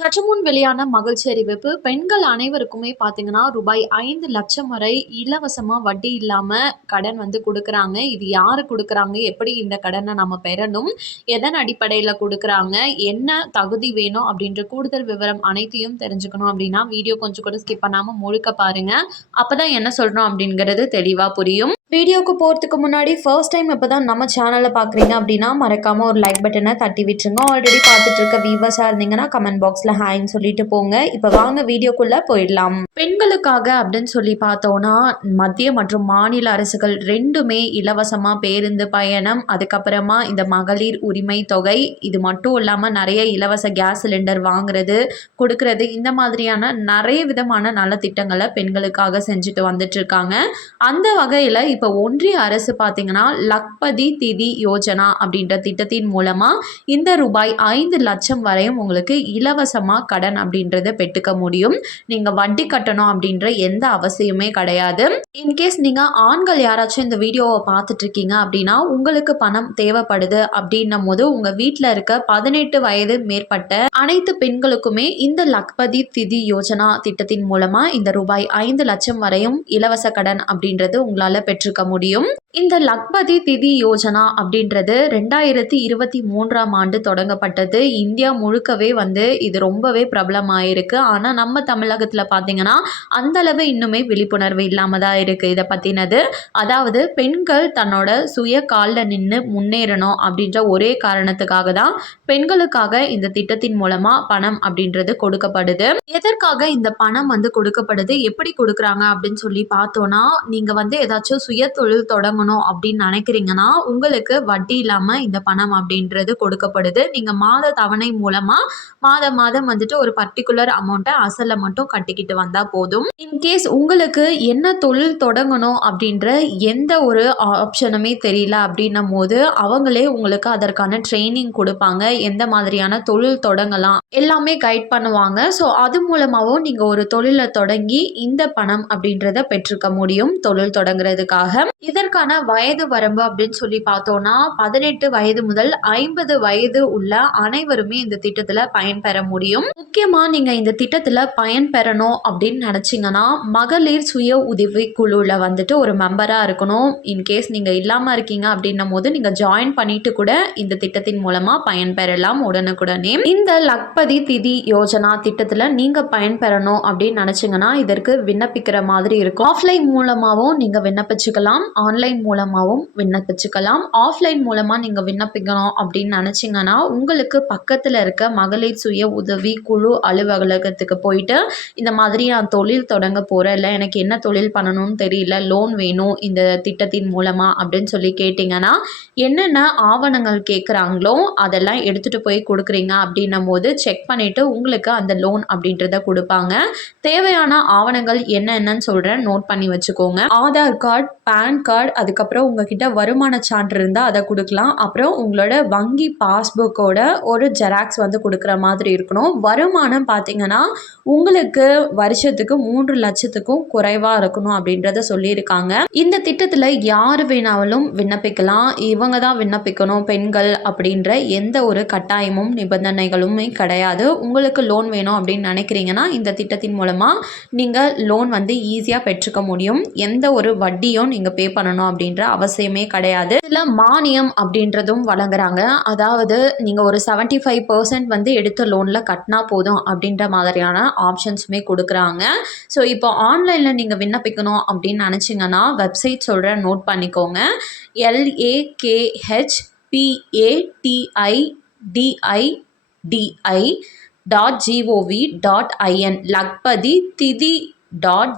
சற்று முன் வெளியான மகிழ்ச்சி அறிவிப்பு. பெண்கள் அனைவருக்குமே பார்த்தீங்கன்னா, ரூபாய் 5,00,000 வரை இலவசமா வட்டி இல்லாம கடன் வந்து குடுக்குறாங்க. இது யாரு குடுக்குறாங்க? எப்படி இந்த கடன நம்ம பெறணும்? எதன் அடிப்படையில குடுக்குறாங்க? என்ன தகுதி வேணும்? அப்படின்ற கூடுதல் விவரம் அனைத்தையும் தெரிஞ்சுக்கணும் அப்படின்னா, வீடியோ கொஞ்சம் கூட ஸ்கிப் பண்ணாம முழுக்க பாருங்க. அப்பதான் என்ன சொல்றோம் அப்படிங்கிறது தெளிவா புரியும். வீடியோக்கு போறதுக்கு முன்னாடி ஃபர்ஸ்ட் டைம் இப்பதான் நம்ம சேனலை பார்க்குறீங்க அப்படின்னா மறக்காம ஒரு லைக் பட்டனை தட்டி விட்டுருங்க. ஆல்ரெடி பார்த்துட்டு இருக்க வியூவர்ஸாக இருந்தீங்கன்னா கமெண்ட் பாக்ஸில் ஹாய்ன்னு சொல்லிட்டு போங்க. இப்போ வாங்க வீடியோக்குள்ளே போயிடலாம். பெண்களுக்காக அப்படின்னு சொல்லி பார்த்தோன்னா மத்திய மற்றும் மாநில அரசுகள் ரெண்டுமே இலவசமாக பேருந்து பயணம், அதுக்கப்புறமா இந்த மகளிர் உரிமை தொகை, இது மட்டும் இல்லாமல் நிறைய இலவச கேஸ் சிலிண்டர் வாங்குறது கொடுக்கறது, இந்த மாதிரியான நிறைய விதமான நலத்திட்டங்களை பெண்களுக்காக செஞ்சுட்டு வந்துட்டு இருக்காங்க. அந்த வகையில் இப்போ ஒன்றிய அரசு பார்த்தீங்கன்னா லக்பதி திதி யோஜனா அப்படின்ற திட்டத்தின் மூலமாக இந்த ரூபாய் 5,00,000 வரையும் உங்களுக்கு இலவசமாக கடன் அப்படின்றத பெற்றுக்க முடியும். நீங்கள் வட்டி கட்டணும் அப்படின்ற எந்த அவசியமே கிடையாது. இன்கேஸ் நீங்கள் ஆண்கள் யாராச்சும் இந்த வீடியோவை பார்த்துட்டு இருக்கீங்க அப்படின்னா உங்களுக்கு பணம் தேவைப்படுது அப்படின்னும் போது உங்கள் வீட்டில் இருக்க 18 வயது மேற்பட்ட அனைத்து பெண்களுக்குமே இந்த லக்பதி திதி யோஜனா திட்டத்தின் மூலமாக இந்த ரூபாய் 5,00,000 வரையும் இலவச கடன் அப்படின்றது உங்களால் பெற்றுக்க முடியும். இந்த லக்பதி திதி யோஜனா அப்படின்றது 2023ஆம் ஆண்டு தொடங்கப்பட்டது. இந்தியா முழுக்கவே வந்து இது ரொம்பவே பிரபலமாயிருக்கு. ஆனால் நம்ம தமிழகத்தில் பார்த்தீங்கன்னா அந்தளவு இன்னுமே விழிப்புணர்வு இல்லாமல் தான் இருக்குது இதை பற்றினது. அதாவது பெண்கள் தன்னோட சுய காலில் நின்று முன்னேறணும் அப்படின்ற ஒரே காரணத்துக்காக தான் பெண்களுக்காக இந்த திட்டத்தின் மூலமாக பணம் அப்படின்றது கொடுக்கப்படுது. எதற்காக இந்த பணம் வந்து கொடுக்கப்படுது, எப்படி கொடுக்குறாங்க அப்படின்னு சொல்லி பார்த்தோன்னா, நீங்கள் வந்து ஏதாச்சும் சுய தொழில் தொடங்கணும் அப்படின்னு நினைக்கிறீங்கன்னா உங்களுக்கு வட்டி இல்லாமல் இந்த பணம் அப்படின்றது கொடுக்கப்படுது. நீங்கள் மாத தவணை மூலமாக மாதம் மாதம் வந்துட்டு ஒரு பர்டிகுலர் அமௌண்ட்டை அசலை மட்டும் கட்டிக்கிட்டு வந்தால் போதும். இன்கேஸ் உங்களுக்கு என்ன தொழில் தொடங்கணும் அப்படின்ற எந்த ஒரு ஆப்ஷனுமே தெரியல அப்படின்னும் போது அவங்களே உங்களுக்கு அதற்கான ட்ரைனிங் கொடுப்பாங்க. எந்த மாதிரியான தொழில் தொடங்கலாம் எல்லாமே கைட் பண்ணுவாங்க. ஸோ அது மூலமாகவும் நீங்கள் ஒரு தொழிலை தொடங்கி இந்த பணம் அப்படின்றத பெற்றுக்க முடியும் தொழில் தொடங்குறதுக்காக. இதற்கான வயது வரம்பு அப்படின்னு சொல்லி பார்த்தோன்னா 18 வயது முதல் 50 வயது உள்ள அனைவருமே இந்த திட்டத்தில் பயன்பெற முடியும். முக்கியமாக நீங்கள் இந்த திட்டத்தில் பயன்பெறணும் அப்படின்னு நினச்சிங்கன்னா மகளிர் சுய உதவி குழுவில் வந்துட்டு ஒரு மெம்பராக இருக்கணும். இன்கேஸ் நீங்கள் இல்லாமல் இருக்கீங்க அப்படின்னும் போது நீங்கள் ஜாயின் பண்ணிட்டு கூட இந்த திட்டத்தின் மூலமாக பயன்பெறலாம் உடனுக்குடனே. இந்த லக்பதி திதி யோஜனா திட்டத்தில் நீங்கள் பயன்பெறணும் அப்படின்னு நினச்சிங்கன்னா இதற்கு விண்ணப்பிக்கிற மாதிரி இருக்கும். ஆஃப்லைன் மூலமாகவும் நீங்கள் விண்ணப்பிச்சுக்கலாம், ஆன்லைன் மூலமாகவும் விண்ணப்பிச்சுக்கலாம். ஆஃப்லைன் மூலமாக நீங்கள் விண்ணப்பிக்கணும் அப்படின்னு நினச்சிங்கன்னா உங்களுக்கு பக்கத்தில் இருக்க மகளிர் சுய உதவி குழு அலுவலகத்துக்கு போயிட்டு இந்த மாதிரி நான் தொழில் தொடங்க போகிறேன், இல்லை எனக்கு என்ன தொழில் பண்ணணும்னு தெரியல, லோன் வேணும் இந்த திட்டத்தின் மூலமாக அப்படின்னு சொல்லி கேட்டிங்கன்னா என்னென்ன ஆவணங்கள் கேட்குறாங்களோ அதெல்லாம் எடுத்துகிட்டு போய் கொடுக்குறீங்க அப்படின்னும் போது செக் பண்ணிவிட்டு உங்களுக்கு அந்த லோன் அப்படின்றத கொடுப்பாங்க. தேவையான ஆவணங்கள் என்னென்னு சொல்கிறேன், நோட் பண்ணி வச்சுக்கோங்க. ஆதார் கார்டு, பேன் கார்டு, அதுக்கப்புறம் உங்ககிட்ட வருமான சான்று இருந்தால் அதை கொடுக்கலாம். அப்புறம் உங்களோட வங்கி பாஸ்புக்கோட ஒரு ஜெராக்ஸ் வந்து கொடுக்குற மாதிரி இருக்கணும். வருமானம் பார்த்தீங்கன்னா உங்களுக்கு வருஷத்துக்கு 3 லட்சத்துக்கும் குறைவாக இருக்கணும் அப்படின்றத சொல்லியிருக்காங்க. இந்த திட்டத்தில் யார் வேணாலும் விண்ணப்பிக்கலாம். இவங்க தான் விண்ணப்பிக்கணும் பெண்கள் அப்படின்ற எந்த ஒரு கட்டாயமும் நிபந்தனைகளுமே கிடையாது. உங்களுக்கு லோன் வேணும் அப்படின்னு நினைக்கிறீங்கன்னா இந்த திட்டத்தின் மூலமாக நீங்கள் லோன் வந்து ஈஸியாக பெற்றுக்க முடியும். எந்த ஒரு வட்டியும் நீங்கள் பே பண்ணணும் அப்படின்ற அவசியமே கிடையாது. இதில் மானியம் அப்படின்றதும் வழங்குறாங்க. அதாவது நீங்கள் ஒரு 75% வந்து எடுத்த லோனில் கட்டினா போதும் அப்படின்ற மாதிரியான ஆப்ஷன்ஸுமே கொடுக்குறாங்க. ஸோ இப்போ ஆன்லைனில் நீங்கள் விண்ணப்பிக்கணும் அப்படின்னு நினச்சிங்கன்னா வெப்சைட் சொல்கிறேன், நோட் பண்ணிக்கோங்க. LAKHPATIDI.gov.in லக்பதி திதி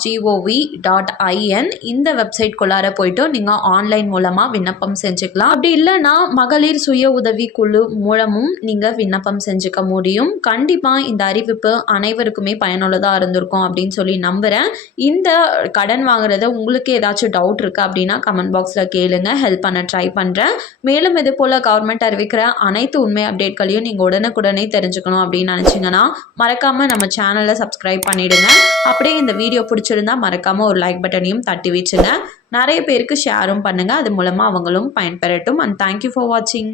.gov.in இந்த வெப்சைட்குள்ளார போய்ட்டு நீங்கள் ஆன்லைன் மூலமாக விண்ணப்பம் செஞ்சுக்கலாம். அப்படி இல்லைன்னா மகளிர் சுய உதவி குழு மூலமும் நீங்கள் விண்ணப்பம் செஞ்சுக்க முடியும். கண்டிப்பாக இந்த அறிவிப்பு அனைவருக்குமே பயனுள்ளதாக இருந்திருக்கும் அப்படின்னு சொல்லி நம்புகிறேன். இந்த கடன் வாங்குறத உங்களுக்கு ஏதாச்சும் டவுட் இருக்குது அப்படின்னா கமெண்ட் பாக்ஸில் கேளுங்க, ஹெல்ப் பண்ண ட்ரை பண்ணுறேன். மேலும் இது போல் கவர்மெண்ட் அறிவிக்கிற அனைத்து உண்மை அப்டேட்களையும் நீங்கள் உடனுக்குடனே தெரிஞ்சுக்கணும் அப்படின்னு நினச்சிங்கன்னா மறக்காமல் நம்ம சேனலை சப்ஸ்கிரைப் பண்ணிவிடுங்க. அப்படியே இந்த வீடியோ பிடிச்சிருந்தா மறக்காமல் ஒரு லைக் பட்டனையும் தட்டி வச்சுங்க. நிறைய பேருக்கு ஷேரும் பண்ணுங்கள், அது மூலமாக அவங்களும் பயன்பெறட்டும். அண்ட் தேங்க்யூ ஃபார் வாட்சிங்.